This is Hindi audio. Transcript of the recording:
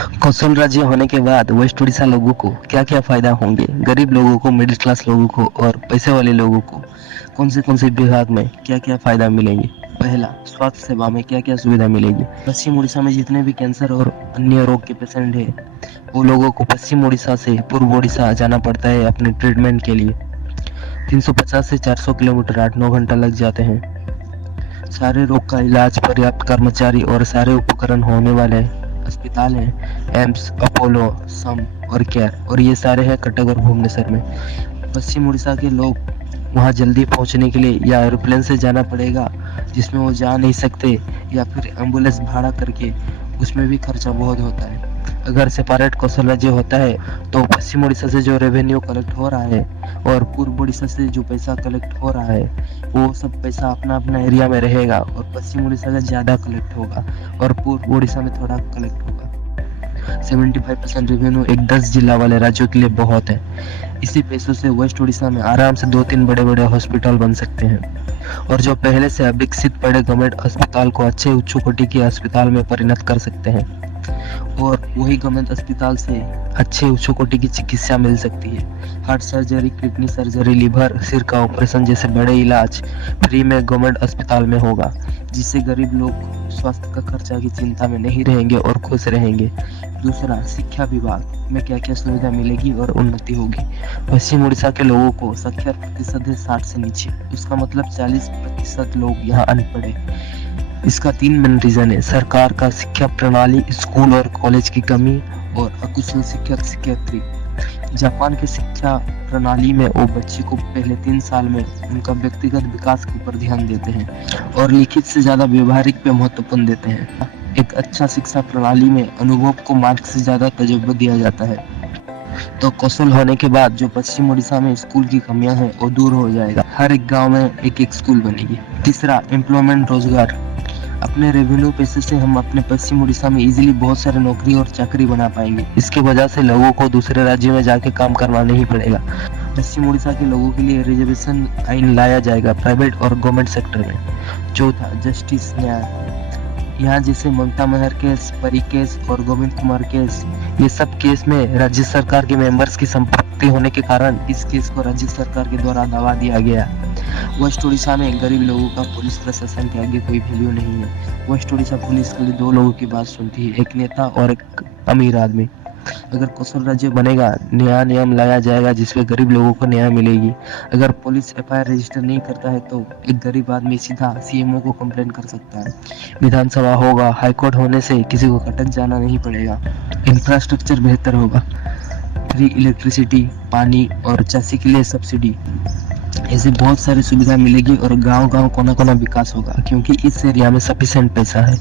कौशल राज्य होने के बाद वेस्ट उड़ीसा लोगों को क्या क्या फायदा होंगे? गरीब लोगों को, मिडिल क्लास लोगों को और पैसे वाले लोगों को कौन से विभाग में क्या क्या फायदा मिलेंगे? पहला, स्वास्थ्य सेवा में क्या क्या सुविधा मिलेगी? पश्चिम उड़ीसा में जितने भी कैंसर और अन्य रोग के पेशेंट हैं, वो लोगों को पश्चिम उड़ीसा से पूर्व उड़ीसा जाना पड़ता है अपने ट्रीटमेंट के लिए। 350 से 400 किलोमीटर 8-9 घंटा लग जाते हैं। सारे रोग का इलाज, पर्याप्त कर्मचारी और सारे उपकरण होने वाले अस्पताल हैं, एम्स, अपोलो, सम और केयर, और ये सारे हैं कटक और भुवनेश्वर में। पश्चिम उड़ीसा के लोग वहाँ जल्दी पहुँचने के लिए या एरोप्लेन से जाना पड़ेगा जिसमें वो जा नहीं सकते, या फिर एम्बुलेंस भाड़ा करके, उसमें भी खर्चा बहुत होता है। अगर सेपरेट कौशल राज्य होता है तो पश्चिम उड़ीसा से जो रेवेन्यू कलेक्ट हो रहा है और पूर्व उड़ीसा से जो पैसा कलेक्ट हो रहा है, वो सब पैसा अपना अपना एरिया में रहेगा और पश्चिम उड़ीसा का ज़्यादा कलेक्ट होगा और पूर्व उड़ीसा में थोड़ा कलेक्ट होगा। 75% रेवेन्यू एक 10 जिला वाले राज्यों के लिए बहुत है। इसी पैसों से वेस्ट उड़ीसा में आराम से 2-3 बड़े बड़े हॉस्पिटल बन सकते हैं और जो पहले से अविकसित पड़े गवर्नमेंट अस्पताल को अच्छे उच्च कोटि के अस्पताल में परिणत कर सकते हैं और वही गवर्नमेंट अस्पताल से अच्छे उच्च कोटि की चिकित्सा मिल सकती है। Heart surgery, kidney surgery, liver, सिर का ऑपरेशन जैसे बड़े इलाज फ्री में गवर्नमेंट अस्पताल में होगा, जिससे गरीब लोग स्वास्थ्य का खर्चा की चिंता में नहीं रहेंगे और खुश रहेंगे। दूसरा, शिक्षा विभाग में क्या क्या सुविधा मिलेगी और उन्नति होगी? पश्चिम उड़ीसा के लोगों को साक्षर प्रतिशत है 60 से नीचे, उसका मतलब 40% लोग यहाँ अनपढ़ है। इसका 3 मेन रीजन है: सरकार का शिक्षा प्रणाली, स्कूल और कॉलेज की कमी और अकुशल शिक्षक शिक्षयित्री। जापान की शिक्षा प्रणाली में वो बच्चे को पहले 3 साल में उनका व्यक्तिगत विकास के ऊपर ध्यान देते हैं और लिखित से ज्यादा व्यवहारिक पे महत्वपूर्ण देते हैं। एक अच्छा शिक्षा प्रणाली में अनुभव को मार्क से ज्यादा तजुर्बा दिया जाता है। तो कौशल होने के बाद जो पश्चिम उड़ीसा में स्कूल की कमियां हैं वो दूर हो जाएगा। हर एक गांव में एक एक स्कूल बनेगी। तीसरा, एम्प्लॉयमेंट, रोजगार। अपने रेवेन्यू पैसे से हम अपने पश्चिम उड़ीसा में इजीली बहुत सारे नौकरी और चाकरी बना पाएंगे। इसके वजह से लोगों को दूसरे राज्यों में जाके काम करना नहीं पड़ेगा। पश्चिम उड़ीसा के लोगों के लिए रिजर्वेशन आइन लाया जाएगा प्राइवेट और गवर्नमेंट सेक्टर में। चौथा, जस्टिस, न्याय। यहाँ जैसे ममता मेहर केस, परी केस और गोविंद कुमार केस, ये सब केस में राज्य सरकार के मेंबर्स की संपत्ति होने के कारण इस केस को राज्य सरकार के द्वारा दबा दिया गया। वेस्ट उड़ीसा में गरीब लोगों का पुलिस प्रशासन के आगे कोई वैल्यू नहीं है। वेस्ट उड़ीसा पुलिस के लिए 2 लोगों की बात सुनती है, एक नेता और एक अमीर आदमी। अगर कौशल राज्य बनेगा, नया नियम लाया जाएगा जिसमें गरीब लोगों को न्याय मिलेगी। अगर पुलिस एफआईआर रजिस्टर नहीं करता है तो एक गरीब आदमी सीधा सीएमओ को कंप्लेंट कर सकता है। विधानसभा होगा, हाईकोर्ट होने से किसी को कटक जाना नहीं पड़ेगा। इंफ्रास्ट्रक्चर बेहतर होगा, फ्री इलेक्ट्रिसिटी, पानी और चासी के लिए सब्सिडी, ऐसे बहुत सारी सुविधा मिलेगी और गांव-गांव कोना-कोना विकास होगा क्योंकि इस एरिया में सफिशिएंट पैसा है।